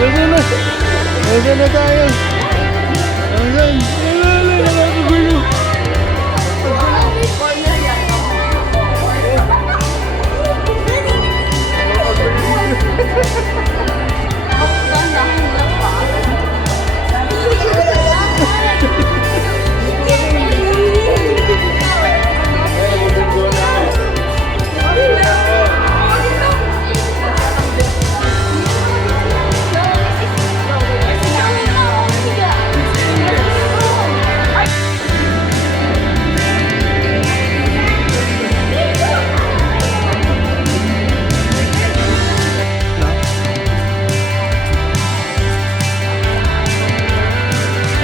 Nasaan na? Nasaan na tayo? Nasaan? Wala, nakakagulo.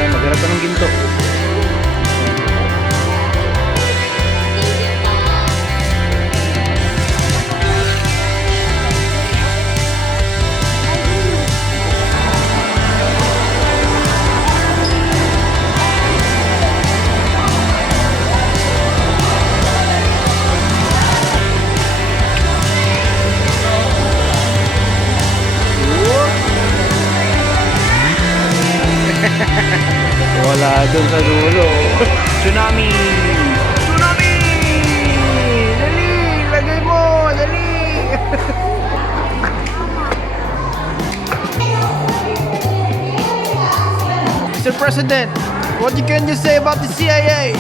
Magharap ka ng ginto. Wala dun sa dulo. Tsunami! Tsunami! Dali! Lagay mo! Dali! Mr. President, what can you say about the CIA?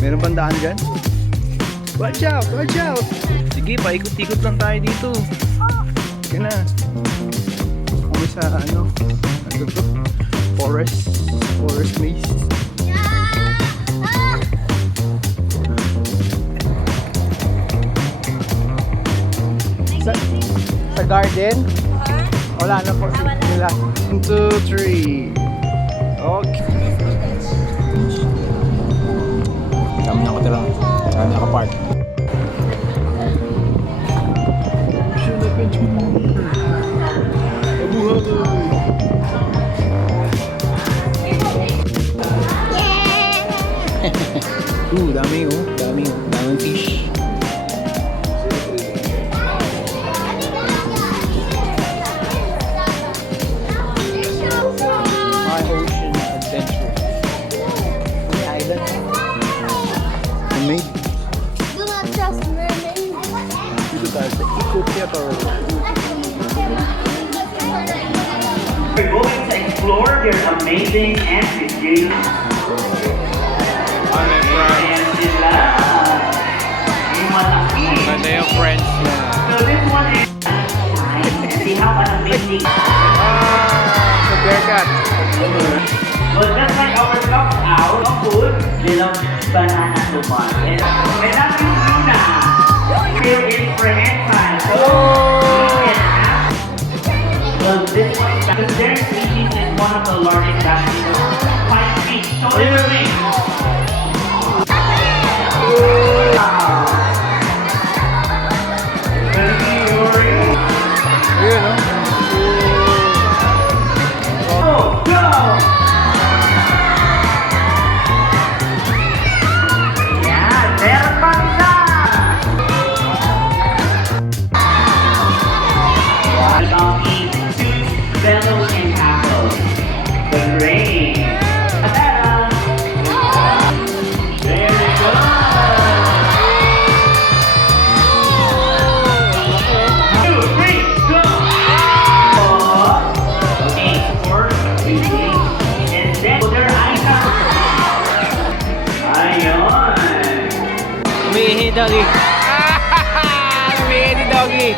Meron bang daan dyan? Watch out! Watch out! Sige, paikot-ikot lang tayo dito. Sige na. Kami sa ano to? Forest maze. Sa garden? Wala na po sila. 1, 2, 3. Okay. Kami nakatira. Kami nakapark. Daming fish. My ocean adventure. The island. Made. Do not trust mermaids. Dito tayo sa Eco Theater. We're going to explore their amazing amphitheater. And sila, yung malaki. Ganda yung friends na. So this one is and see how amazing. Sa Bearcat. Well, just like our top out of food, nilang banana tuman. And may natin Luna. Here is Fremental. So, well, this one, because their species is one of the largest dinosaurs. 5 feet. So they're big. Ayun, no? Go! Yeah, meron pa isa! Donkey, two bellows and apples. The rain. Ta-da! There we go! 2, 3, go! Okay, 4, 3, and then their eyes out. Ayun! Umiihi, doggy. Umiihi, doggy.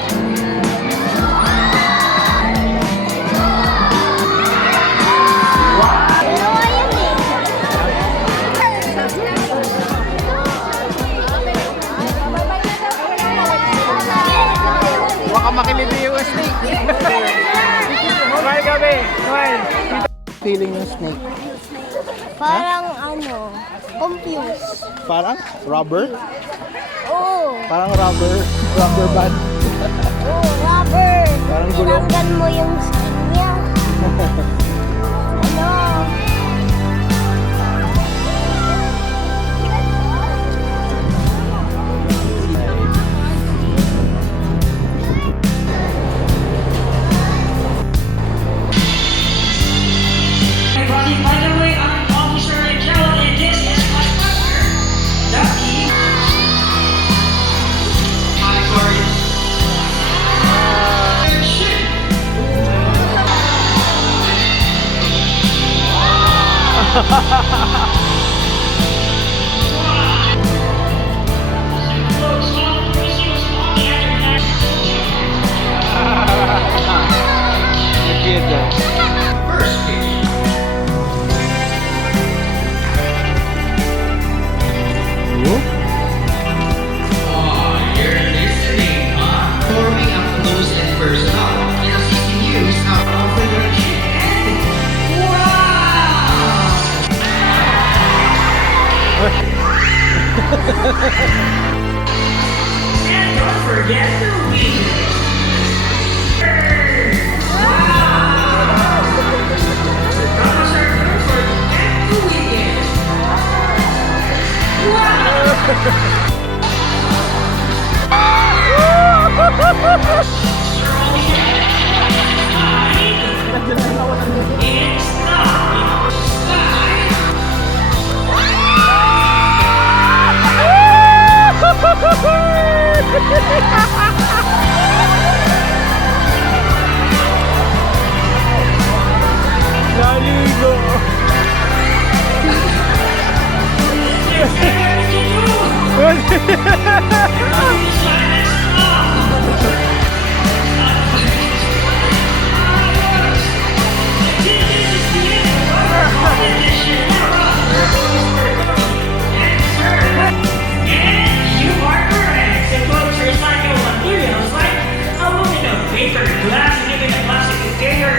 Baka makiliti yung snake. Smile, Gabi. Smile. Feeling yung snake. Parang ano, confused. Parang rubber? Oo. Parang rubber. Rubber band. Oh, rubber. Parang gulong. Tinanggal mo yung skin niya. Ano? Everybody, by the way, I'm Officer Joe, and this is my partner, Ducky. Hi, Corey. First pitch. You're listening, huh? Warming up nose and first up, and assisting you is out of the direction. And don't forget the wheels. Don't forget the wheels. Naligo. Glass and even a plastic container.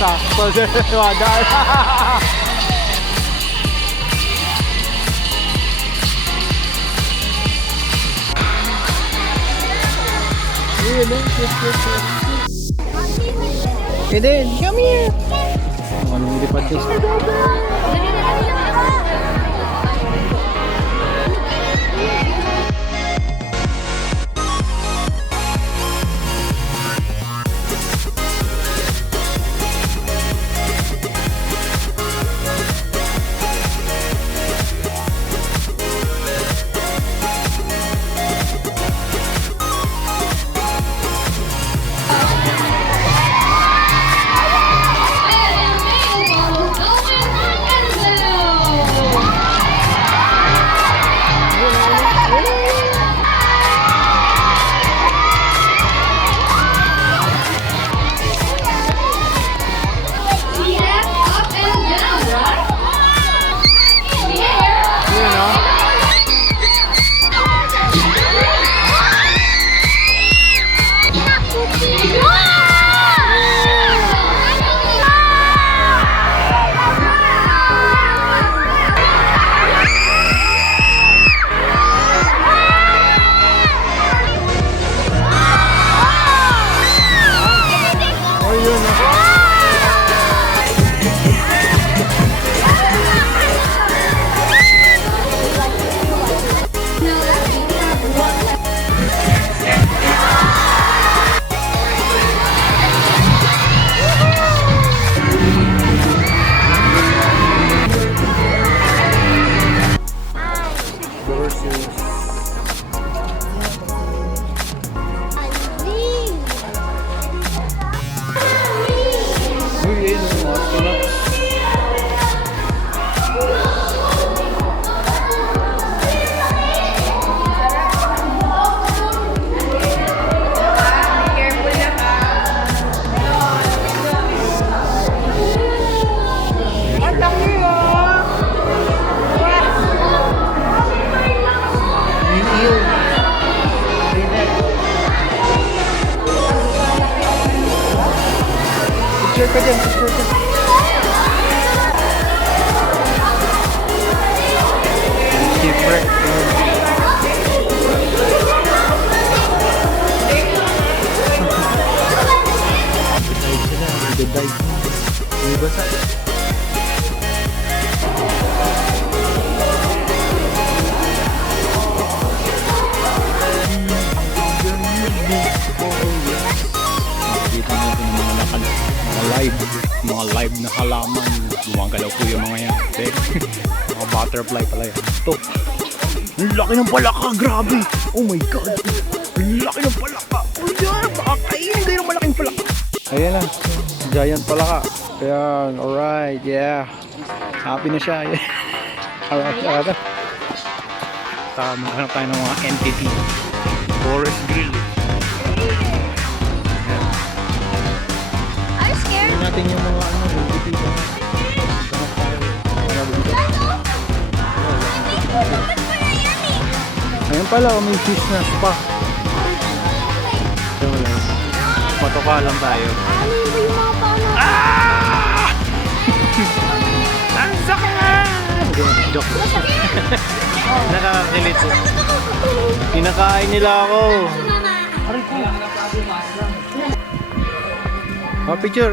Sakto sa wadan. Eden, come here. Anong lipad this? Picture ka dyan, picture ka. Shipwreck. Dive sila, nag-dive. May basa. Nakikita natin yung mga live na halaman. Gumagalaw po yung mga yan. Mga butterfly pala yan. Ito. Ang laki ng palaka, grabe. Oh my god. Ang laki ng palaka. Oh yan, baka kainin kayo ng malaking palaka. Ayan na, giant palaka. Ayan, alright, yeah. Happy na siya. Yeah. Alright. Maghanap tayo ng mga entity. Forest grill. I'm scared. Natin yung mga entity na. Ayan pala, may fish na spa. Matoka lang tayo. Ano yung mga paano? Ang sakit! Joke. Nakakakilit. Kinakain nila ako. Oh, picture.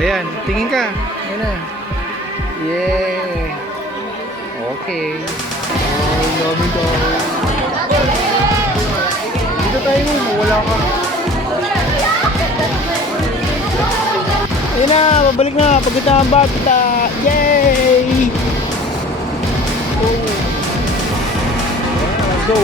Ayan, tingin ka. Ayan na. Yeah. Okay. Oh, dami ko. Dito tayo mo, mawala ka. Ayun na, babalik na. Pagkita ang bata. Yay! Oh. Let's go.